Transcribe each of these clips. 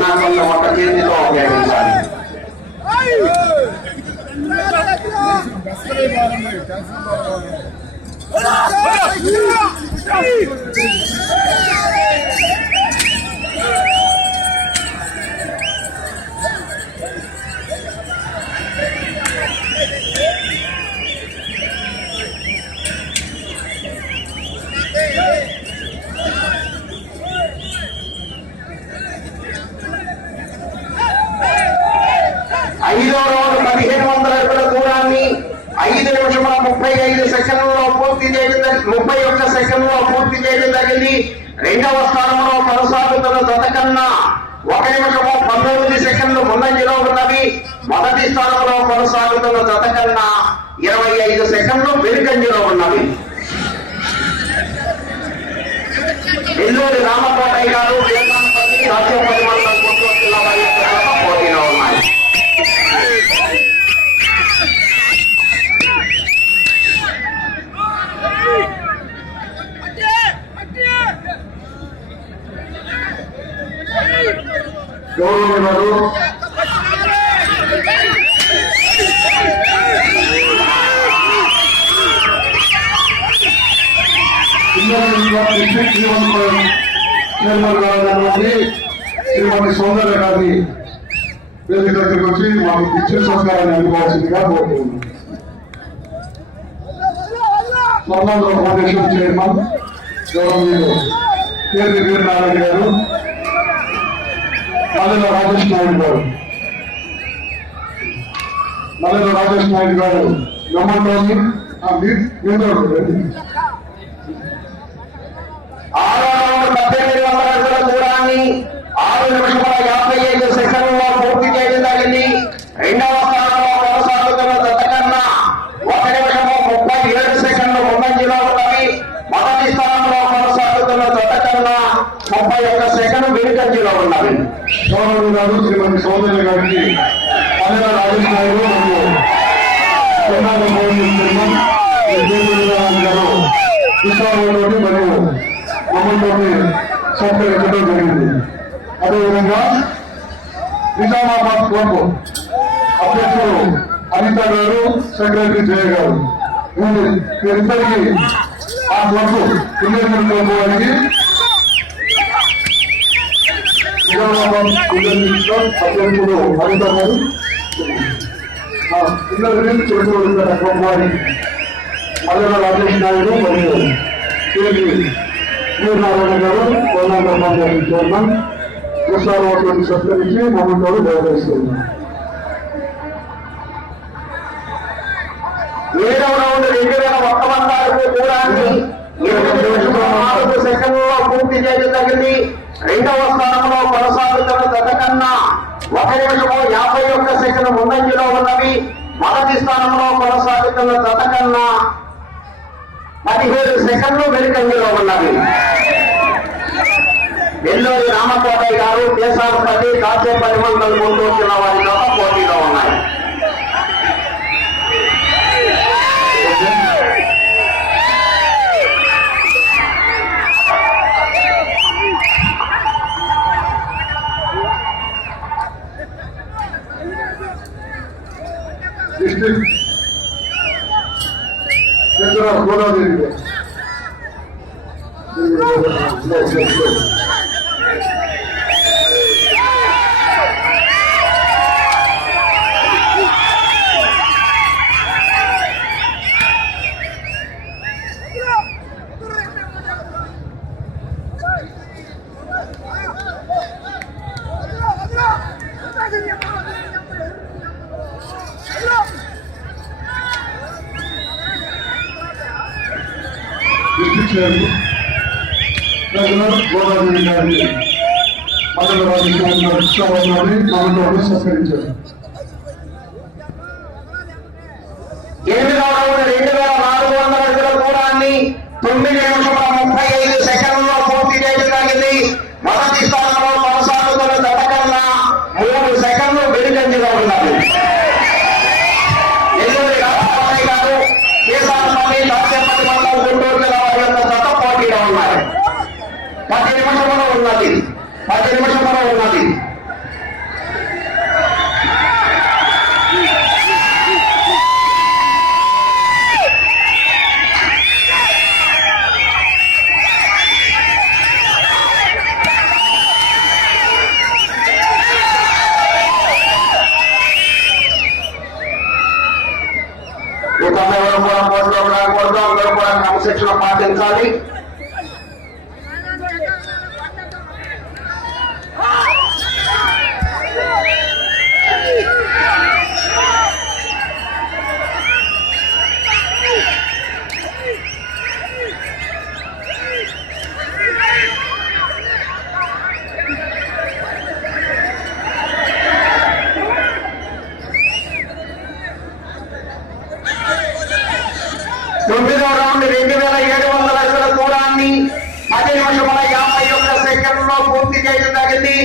కొంత ఒక్క చేతితో ఉపయోగించాలి. ఐదో రౌండ్ 1500 అడుగుల దూరాన్ని 5 నిమిషముల 35 సెకండ్లలో పూర్తి చేయడం 31 సెకండ్లో పూర్తి చేయడం జరిగింది. రెండవ స్థానంలో కొనసాగుతున్న జత కన్నా 1 నిమిషము 19 సెకండ్లు ముందంజలో ఉన్నవి. మొదటి స్థానంలో కొనసాగుతున్న జత కన్నా 25 సెకండ్లు వెనుకంజలో ఉన్నవి. నెల్లూరి రామకోటయ్య గారు రాజ్యపల్లి మండలం గుంటూరు జిల్లా పోటీలో ఉన్నాయి. శ్రీమతి సౌందర్య గారిని వేదిక దగ్గరికి వచ్చి మాకు ఇచ్చే సంస్కారాన్ని అందుకోవాల్సిందిగా కోరుతున్నాం. స్వర్ణాంధ్ర ఫౌండేషన్ చైర్మన్ గౌరవనీయులు కేంద్ర వీరనారాయణ గారు, మల్లెల రాజేష్ నాయుడు గారు గమ్మంలోని దూరాన్ని 6 నిమిషముల 55 సెకండ్లలో పూర్తి చేయడం జరిగింది. రెండవ స్థానంలో కొనసాగుతున్న జత కన్నా 1 నిమిషము 37 సెకండ్లు ముందంజలో ఉన్నవి. మొదటి స్థానంలో కొనసాగుతున్న జత కన్నా 31 సెకండ్ వెనుకంజలో ఉన్నవి. గౌరవ గారు శ్రీమతి సౌందర్య గారికి, మల్లెల రాజేష్ నాయుడు మరియు కృష్ణాలోని మరియు మమ్మల్ని సత్కరించడం జరిగింది. అదేవిధంగా నిజామాబాద్ కోర్టు అధ్యక్షుడు అనిత గారు, సెక్రటరీ జయ గారు, వీరిద్దరికి ఆ కోర్టు పుణ్యకోవాలని నిజామాబాద్ అధ్యక్షుడు అనిత గారు పిల్లల మల్లెల రాజేష్ నాయుడు మరియు వీరనారాయణ గారు కోలాంధ్ర పంచాయతీ చైర్మన్ కృష్ణారావు సత్కరించి మమ్మల్ని వ్యవహరిస్తున్నారు. 7వ రౌండ్ 2100 అడుగుల దూరాన్ని 4 సెకండ్లలో పూర్తి చేయడం జరిగింది. రెండవ స్థానంలో కొనసాగుతున్న జత కన్నా 1 నిమిషము 51 సెకండ్ ముందంజలో ఉన్నవి. మొదటి స్థానంలో కొనసాగుతున్న జత కన్నా 17 సెకండ్లు వెనుకంజలో ఉన్నవి. నెల్లూరి రామకోటయ్య గారు, కేసారపల్లి కాచేపల్లి మండలం గుంటూరు జిల్లా వారి జత పోటీలో ఉన్నాయి. గోదావరి గోదావరి గారిని మల్లెల రాజేష్ మమ్మల్ని సత్కరించారు. 8వ రౌండ్ 2400 అడుగుల దూరాన్ని 9 నిమిషముల 35 సెకండ్లలో పూర్తి చేయడం జరిగింది. మొదటి స్థానంలో కొనసాగుతున్న జత కన్నా 3 సెకండ్లు వెనుకంజలో ఉన్నది. నెల్లూరి రామకోటయ్య గారు, కేసారపల్లి కాచేపల్లి మండలం గుంటూరు జిల్లా వారి యొక్క జత పోటీలో ఉన్నాయి. 10 నిమిషములో ఉన్నది. 9వ రౌండ్ 2700 అడుగుల దూరాన్ని 10 నిమిషముల 51 సెకండ్లో పూర్తి చేయడం జరిగింది.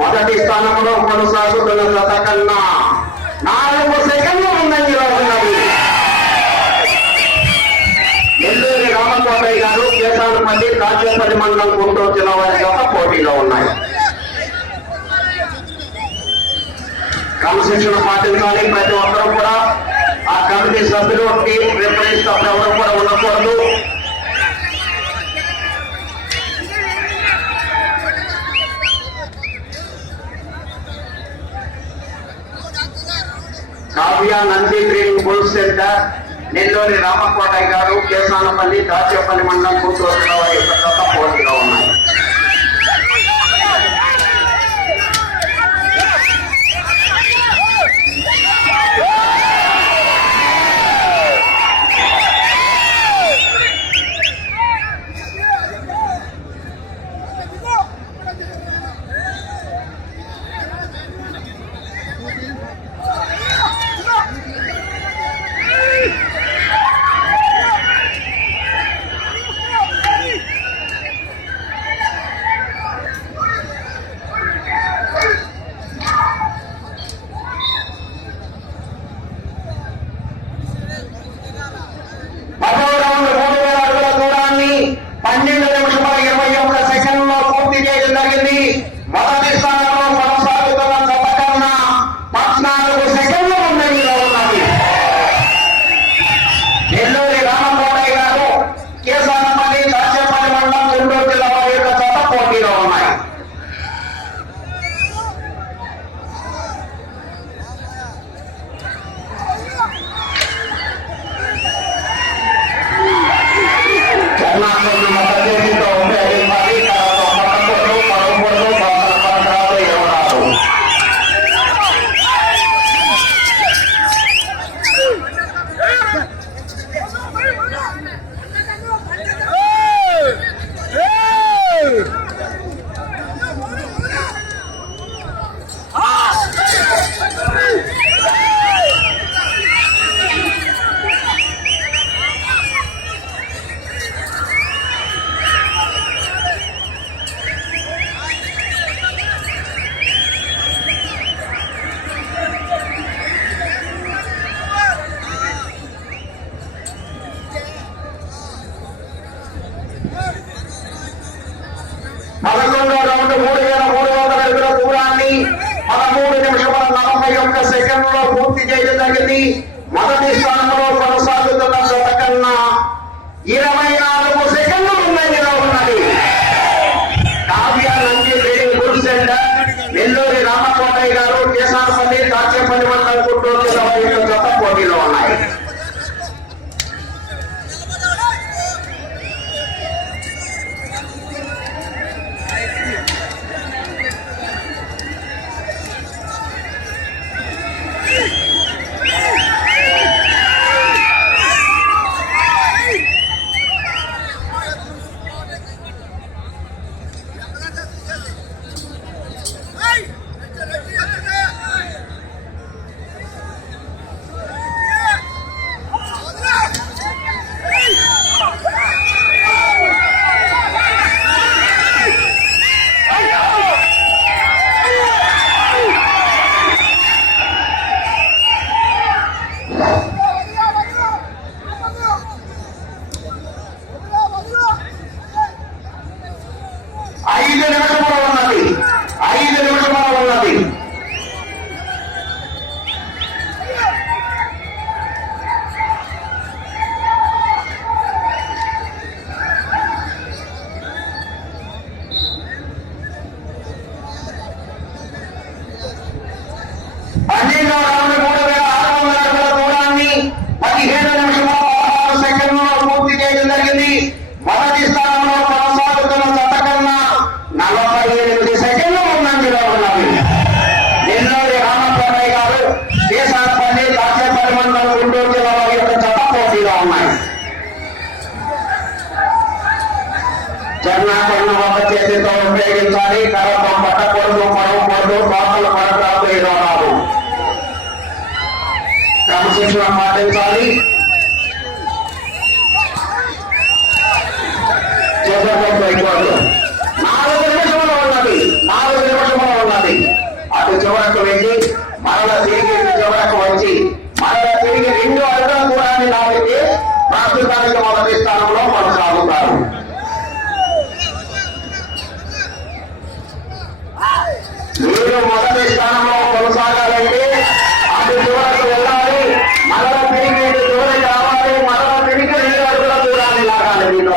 మొదటి స్థానంలో కొనసాగుతున్న జత కన్నా 4 సెకండ్లు ముందంజలో ఉన్నది. నెల్లూరి రామకోటయ్య గారు, కేసాలపల్లి, కాచేపల్లి మండలం, గుంటూరు జిల్లా వారి యొక్క పోటీలో ఉన్నాయి. క్రమశిక్షణ పాటించాలి. ప్రతి ఒక్కరూ కూడా ఆ కమిటీ సభ్యులు, టీం రిఫరెన్స్ ఎవరు కూడా ఉండకూడదు. Kavya Nandi training bull center, Nelluri Ramakotaiah garu, Kesanapalli, Dachepalli మండలం, గుంటూరు జిల్లా వారి యొక్క పోటీలో ఉన్నాయి. మొదటి స్థానంలో కొనసాగుతున్న జత కన్నా 24 సెకండ్లు ముందంజలో ఉన్నది. Kavya Nandi trading good center, Nelluri Ramakotaiah garu, Kesanapalli, Dachepalli మండలం, గుంటూరు జిల్లా వారి జత పోటీలో ఉన్నాయి. జగన్నాథం ఒక చేతితో ఉపయోగించాలి. కరపం పట్టకూడదు, పడవకూడదు, పాటలు పడకూడదు, ఏదో రాదు. క్రమశిక్షణ పాటించాలి. 4 నిమిషములు ఉన్నది. అటు చివరకు వెళ్ళి మరలా తిరిగి ఇటు చివరకు వచ్చి మరలా తిరిగి 2 అడుగుల దూరాన్ని లాగితే ప్రస్తుతానికి మొదటి స్థానంలో కొనసాగుతారు. మీరు మొదటి స్థానంలో కొనసాగాలంటే అటు చివరకు వెళ్ళాలి, మరలా తిరిగి ఇటు చివరికి రావాలి, మరలా తిరిగి 2 అడుగుల దూరాన్ని లాగాలి. మీతో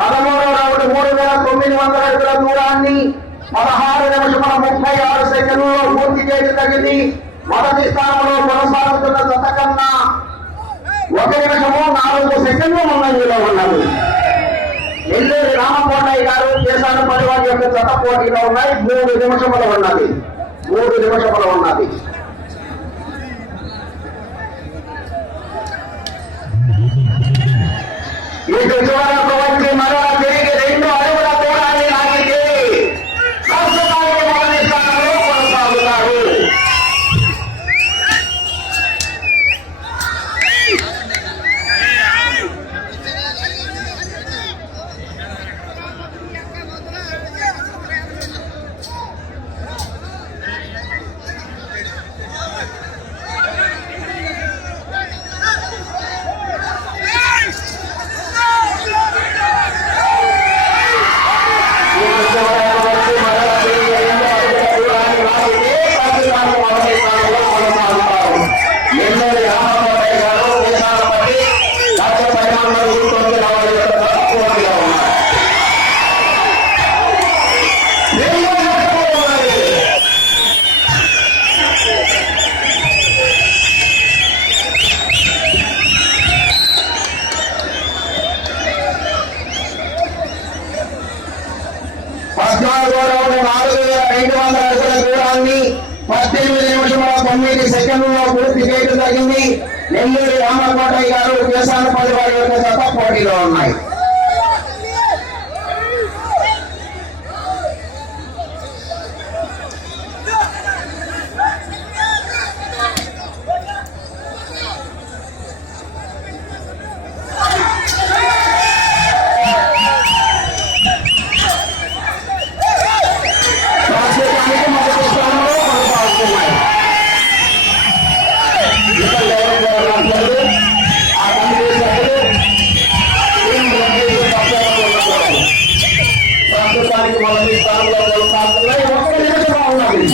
పదమూడవ రౌండ్ 3,900 అడుగుల దూరాన్ని 16 నిమిషముల 36 సెకండ్లలో పూర్తి చేయడం జరిగింది. మొదటి స్థానంలో కొనసాగుతున్న జత కన్నా 1 నిమిషము 4 సెకండ్లు ముందంజలో ఉన్నది. నెల్లూరి రామకోటయ్య గారు దేశాల పరివారి యొక్క జత పోటీలో ఉన్నాయి. 3 నిమిషములు ఉన్నది. ఇటు చివరకు వచ్చి మరలా తిరిగి 2 అడుగుల దూరాన్ని లాగితే ప్రస్తుతానికి మొదటి స్థానంలో కొనసాగుతారు. దూరాన్ని 18 నిమిషముల 9 సెకండ్లలో పూర్తి చేయడం జరిగింది. నెల్లూరి రామకోటయ్య గారు దేశాల పరివారి యొక్క జత పోటీలో ఉన్నాయి. ప్రస్తుతానికి మొదటి స్థానంలో కొనసాగుతున్నాయి. 1 నిమిషం ఉన్నది.